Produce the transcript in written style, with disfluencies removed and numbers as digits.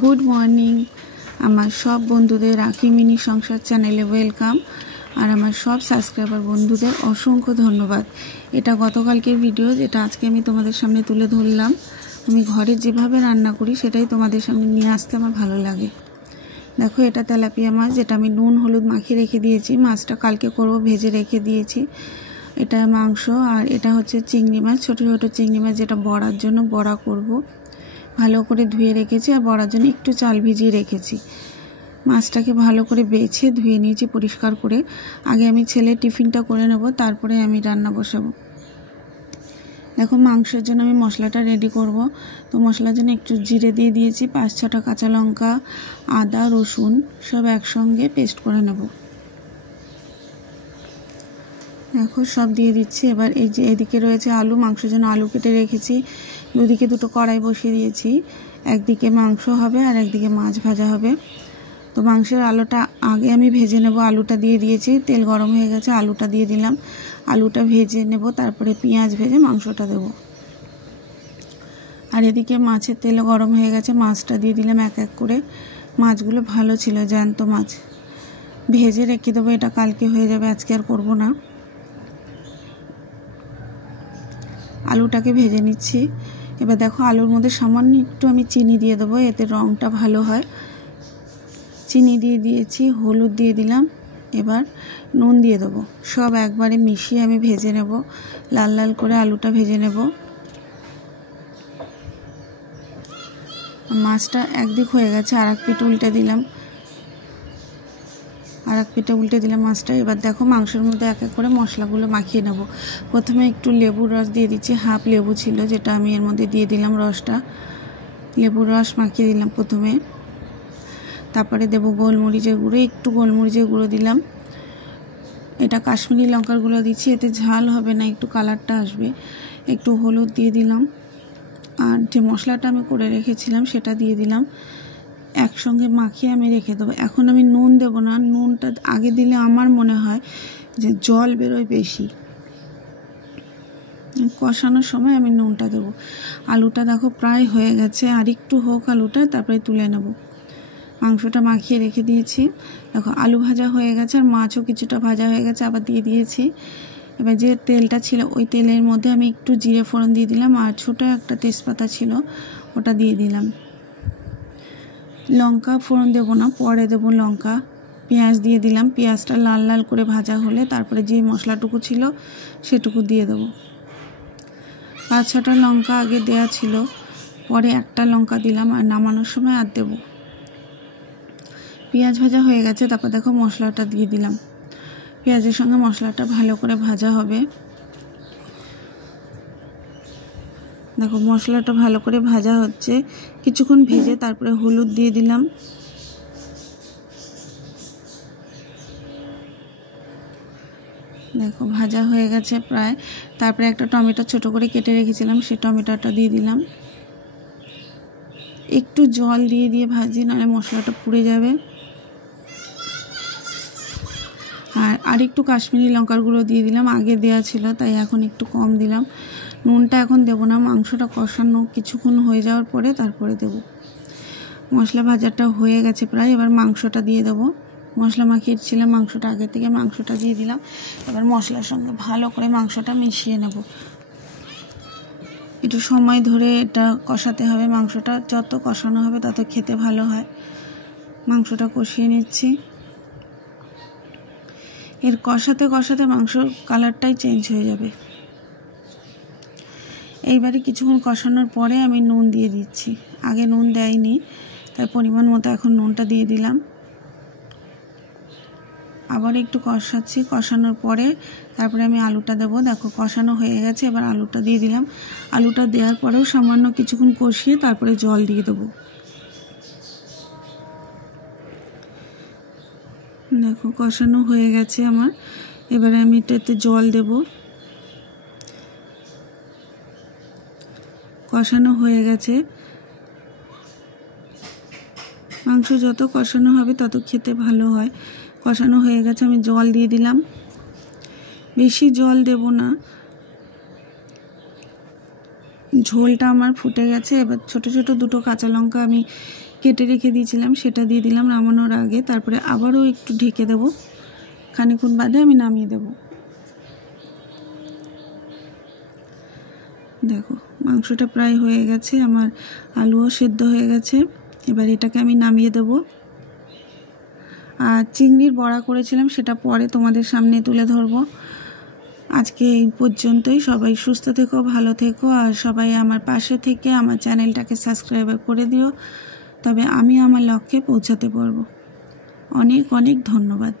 Good morning. আমার সব বন্ধুদের রাখি মিনি সংসার চ্যানেলে ওয়েলকাম। আর আমার সব সাবস্ক্রাইবার বন্ধুদের অসংখ্য ধন্যবাদ। এটা গতকালকের ভিডিও, যেটা আজকে আমি তোমাদের সামনে তুলে ধরলাম। আমি ঘরে যেভাবে রান্না করি সেটাই তোমাদের সামনে নিয়ে আসতে আমার ভালো লাগে। দেখো, এটা তেলাপিয়া মাছ, যেটা আমি নুন হলুদ মাখিয়ে রেখে দিয়েছি। মাছটা কালকে করব, ভেজে রেখে দিয়েছি। এটা মাংস। আর এটা হচ্ছে চিংড়ি মাছ, ছোটো ছোটো চিংড়ি মাছ, যেটা বড়ার জন্য বড়া করব। ভালো করে ধুয়ে রেখেছি আর বড়ার জন্য একটু চাল ভিজিয়ে রেখেছি। মাছটাকে ভালো করে বেছে ধুয়ে নিয়েছি পরিষ্কার করে। আগে আমি ছেলের টিফিনটা করে নেব, তারপরে আমি রান্না বসাবো। দেখো, মাংসের জন্য আমি মশলাটা রেডি করব। তো মশলার জন্য একটু জিরে দিয়ে দিয়েছি, 5-6টা কাঁচা লঙ্কা, আদা রসুন সব একসঙ্গে পেস্ট করে নেব। দেখো, সব দিয়ে দিচ্ছি। এবার এই যে এদিকে রয়েছে আলু, মাংসের জন্য আলু কেটে রেখেছি। দুদিকে দুটো কড়াই বসিয়ে দিয়েছি, একদিকে মাংস হবে আর একদিকে মাছ ভাজা হবে। তো মাংসের আলুটা আগে আমি ভেজে নেব। আলুটা দিয়ে দিয়েছি, তেল গরম হয়ে গেছে, আলুটা দিয়ে দিলাম। আলুটা ভেজে নেব, তারপরে পেঁয়াজ ভেজে মাংসটা দেব। আর এদিকে মাছের তেল গরম হয়ে গেছে, মাছটা দিয়ে দিলাম এক এক করে। মাছগুলো ভালো ছিল, জ্যান্ত মাছ। ভেজে রেখে দেবো, এটা কালকে হয়ে যাবে, আজকে আর করব না। আলুটাকে ভেজে নিচ্ছি। এবার দেখো, আলুর মধ্যে সামান্য একটু আমি চিনি দিয়ে দেবো, এতে রঙটা ভালো হয়। চিনি দিয়ে দিয়েছি, হলুদ দিয়ে দিলাম, এবার নুন দিয়ে দেবো। সব একবারে মিশিয়ে আমি ভেজে নেব, লাল লাল করে আলুটা ভেজে নেব। মাছটা একদিক হয়ে গেছে, আর এক পিঠে উল্টে দিলাম, মাছটা। এবার দেখো, মাংসের মধ্যে এক এক করে মশলাগুলো মাখিয়ে নেব। প্রথমে একটু লেবুর রস দিয়ে দিচ্ছি, হাফ লেবু ছিল যেটা আমি এর মধ্যে দিয়ে দিলাম রসটা। লেবুর রস মাখিয়ে দিলাম প্রথমে। তারপরে দেবো গোলমরিচের গুঁড়ো, একটু গোলমরিচের গুঁড়ো দিলাম। এটা কাশ্মীরি লঙ্কার গুঁড়ো দিচ্ছি, এতে ঝাল হবে না, একটু কালারটা আসবে। একটু হলুদ দিয়ে দিলাম, আর যে মশলাটা আমি করে রেখেছিলাম সেটা দিয়ে দিলাম। একসঙ্গে মাখিয়ে আমি রেখে দেবো। এখন আমি নুন দেবো না, নুনটা আগে দিলে আমার মনে হয় যে জল বেরোয় বেশি। কষানোর সময় আমি নুনটা দেবো। আলুটা দেখো প্রায় হয়ে গেছে, আর একটু হোক আলুটা, তারপরে তুলে নেব। মাংসটা মাখিয়ে রেখে দিয়েছি। দেখো, আলু ভাজা হয়ে গেছে আর মাছও কিছুটা ভাজা হয়ে গেছে, আবার দিয়ে দিয়েছি। এবার যে তেলটা ছিল ওই তেলের মধ্যে আমি একটু জিরে ফোড়ন দিয়ে দিলাম, আর ছোটো একটা তেজপাতা ছিল ওটা দিয়ে দিলাম। লঙ্কা ফোড়ন দেবো না, পরে দেবো লঙ্কা। পেঁয়াজ দিয়ে দিলাম, পেঁয়াজটা লাল লাল করে ভাজা হলে তারপরে যে মশলাটুকু ছিল সেটুকু দিয়ে দেবো। 5-6টা লঙ্কা আগে দেয়া ছিল, পরে একটা লঙ্কা দিলাম, আর নামানোর সময় আর দেবো। পেঁয়াজ ভাজা হয়ে গেছে, তারপর দেখো মশলাটা দিয়ে দিলাম। পেঁয়াজের সঙ্গে মশলাটা ভালো করে ভাজা হবে। দেখো, মশলাটা ভালো করে ভাজা হচ্ছে, কিছুক্ষণ ভেজে তারপরে হলুদ দিয়ে দিলাম। দেখো, ভাজা হয়ে গেছে প্রায়। তারপরে একটা টমেটো ছোট করে কেটে রেখেছিলাম, সেই টমেটোটা দিয়ে দিলাম। একটু জল দিয়ে দিয়ে ভাজি, নাহলে মশলাটা পুড়ে যাবে। আর একটু কাশ্মীরি লঙ্কার গুঁড়ো দিয়ে দিলাম, আগে দেওয়া ছিল তাই এখন একটু কম দিলাম। নুনটা এখন দেবো না, মাংসটা কষানো কিছুক্ষণ হয়ে যাওয়ার পরে তারপরে দেব। মশলা ভাজাটা হয়ে গেছে প্রায়, এবার মাংসটা দিয়ে দেবো। মশলা মাখিয়েছিলাম মাংসটা আগে থেকে, মাংসটা দিয়ে দিলাম। এবার মশলার সঙ্গে ভালো করে মাংসটা মিশিয়ে নেব। একটু সময় ধরে এটা কষাতে হবে, মাংসটা যত কষানো হবে তত খেতে ভালো হয়। মাংসটা কষিয়ে নিচ্ছি। এর কষাতে কষাতে মাংসর কালারটাই চেঞ্জ হয়ে যাবে। এইবারে কিছুক্ষণ কষানোর পরে আমি নুন দিয়ে দিচ্ছি, আগে নুন দেয়নি তাই পরিমাণ মতো এখন নুনটা দিয়ে দিলাম। আবার একটু কষাচ্ছি, কষানোর পরে তারপরে আমি আলুটা দেবো। দেখো, কষানো হয়ে গেছে, এবার আলুটা দিয়ে দিলাম। আলুটা দেওয়ার পরেও সামান্য কিছুক্ষণ কষিয়ে তারপরে জল দিয়ে দেবো। দেখো, কষানো হয়ে গেছে আমার। এবারে আমি এটাতে জল দেব। কষানো হয়ে গেছে, মাংস যত কষানো হবে তত খেতে ভালো হয়। কষানো হয়ে গেছে, আমি জল দিয়ে দিলাম। বেশি জল দেব না, ঝোলটা আমার ফুটে গেছে। এবার ছোট ছোট দুটো কাঁচা লঙ্কা আমি কেটে রেখে দিয়েছিলাম সেটা দিয়ে দিলাম নামানোর আগে। তারপরে আবারও একটু ঢেকে দেব, খানিকক্ষণ বাদে আমি নামিয়ে দেব। দেখো মাংসটা প্রায় হয়ে গেছে, আমার আলুও সেদ্ধ হয়ে গেছে। এবার এটাকে আমি নামিয়ে দেব। আর চিংড়ির বড়া করেছিলাম সেটা পরে তোমাদের সামনে তুলে ধরবো। আজকে এই পর্যন্তই। সবাই সুস্থ থেকো, ভালো থেকো, আর সবাই আমার পাশে থেকে আমার চ্যানেলটাকে সাবস্ক্রাইব করে দিও, তবে আমি আমার লক্ষ্যে পৌঁছাতে পারবো। অনেক অনেক ধন্যবাদ।